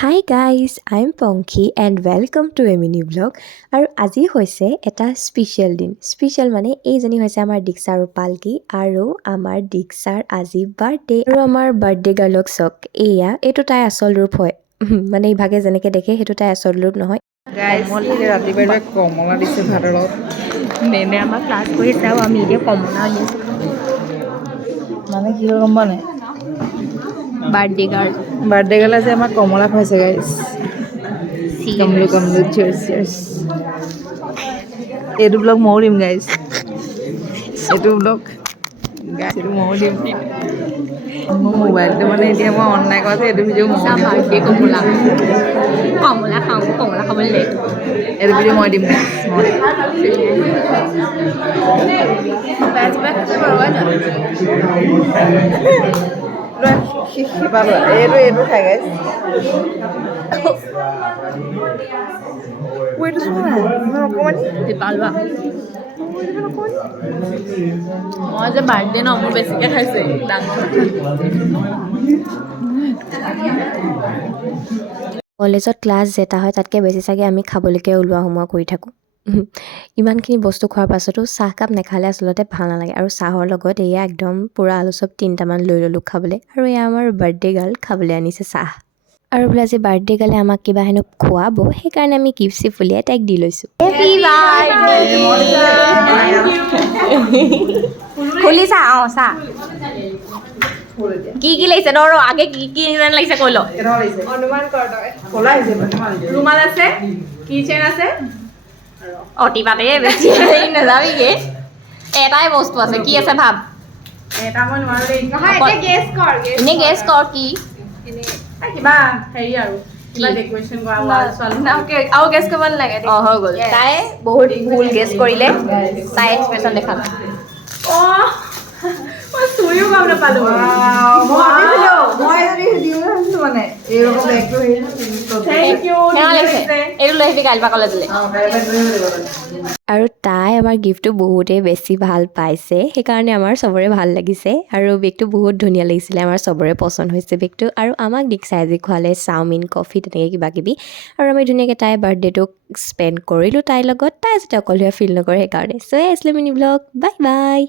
Hi guys, I am Pankhi and welcome to A mini blog. আৰু আজি হৈছে এটা স্পেচিয়েল দিন। স্পেচিয়েল মানে এইজনী হৈছে আমাৰ দীক্ষা ৰূপালকি আৰু আমাৰ দীক্ষাৰ আজি বাৰ্থডে। আৰু আমাৰ বাৰ্থডে গাৰ্লক চাওক, এইটো তাইৰ আচল ৰূপ হয়। মানে ইভাগে যেনেকৈ দেখে সেইটো তাইৰ আচল ৰূপ নহয়। ৰাতিপুৱাই কমলা দিছে ভাতৰ লগত। মেমে আমাক ক্লাছ কৰিছে আৰু আমি এতিয়া কমলা আনিছোঁ। মানে কি হ'ল গম পোৱা নাই? বাৰ্থডে গাৰ্ল বাৰ্থডে গালে যে আমাক কমলা খুৱাইছে গাইছ। কমলো চিয়াৰ্ছ। এইটো ব্লগ ময়ো দিম গাইছ। এইটো ময়ো দিম। মোৰ মোবাইলটো মানে এতিয়া মই অনলাইন কৰা যে এইটো ভিডিঅ' ময়ো দিম। বাৰ্থডে কমলা খাওঁ, কমলা খাবলৈ এইটো ভিডিঅ' মই দিম গাইছ। এইটো খাই গাইছ। এইটো চোৱা নাই ইমান অকণমানি। মই যে বাৰ্থডে ন মোৰ বেছিকৈ খাইছে ডাঙৰ। কলেজত ক্লাছ যেটা হয় তাতকৈ বেছি চাগে আমি খাবলৈকে ওলোৱা সোমোৱা কৰি থাকোঁ। ইমানখিনি বস্তু খোৱাৰ পাছতো চাহকাপ নাখালে আচলতে ভাল নালাগে। আৰু চাহৰ লগত এয়া একদম পূৰা আলু চপ 3টামান লৈ ল'লোঁ খাবলৈ। আৰু এয়া আমাৰ বাৰ্থডে গাৰ্ল খাবলৈ আনিছে চাহ। আৰু বোলে আজি বাৰ্থডে গালে আমাক কিবা হেনো খুৱাব, সেইকাৰণে আমি গিফ্ট চিফ্ট উলিয়াই তাইক দি লৈছোঁ। খুলিছা? অঁ চাহ কি লাগিছে ন? আগে কি লাগিছে কৈ ল। অনুমান কৰ তই। ৰুমাল আছে, কি চেইন আছে, অতিপাতে বেছি নাযাবিগে। এটাই বস্তু আছে, কি আছে ভাব। এটা মই নোৱাৰো দেই। এনেই গেছ কৰ কি। কিবা হেৰি আৰু কিবা ডেকৰেশ্যন কৰা আৰু গেছ কৰিব নালাগে। অঁ হৈ গ'ল। তাই বহুত ভুল গেছ কৰিলে, তাই এক্সপ্ৰেশ্যন দেখালে। মই চুইও গম নাপালো। এইটো লৈ আহিবি কাইলৈ পৰা কলেজলৈ। আৰু তাই আমাৰ গিফ্টটো বহুতেই বেছি ভাল পাইছে, সেইকাৰণে আমাৰ চবৰে ভাল লাগিছে। আৰু বেগটো বহুত ধুনীয়া লাগিছিলে, আমাৰ চবৰে পচন্দ হৈছে বেগটো। আৰু আমাক দীক্ষাই আজি খোৱালে চাওমিন, কফি তেনেকৈ কিবাকিবি। আৰু আমি ধুনীয়াকৈ তাইৰ বাৰ্থডেটোক স্পেণ্ড কৰিলোঁ তাইৰ লগত। তাই যাতে অকলশৰীয়া ফিল নকৰে সেইকাৰণে। চ' এই আছিলে মিনি ব্লগ। Bye bye.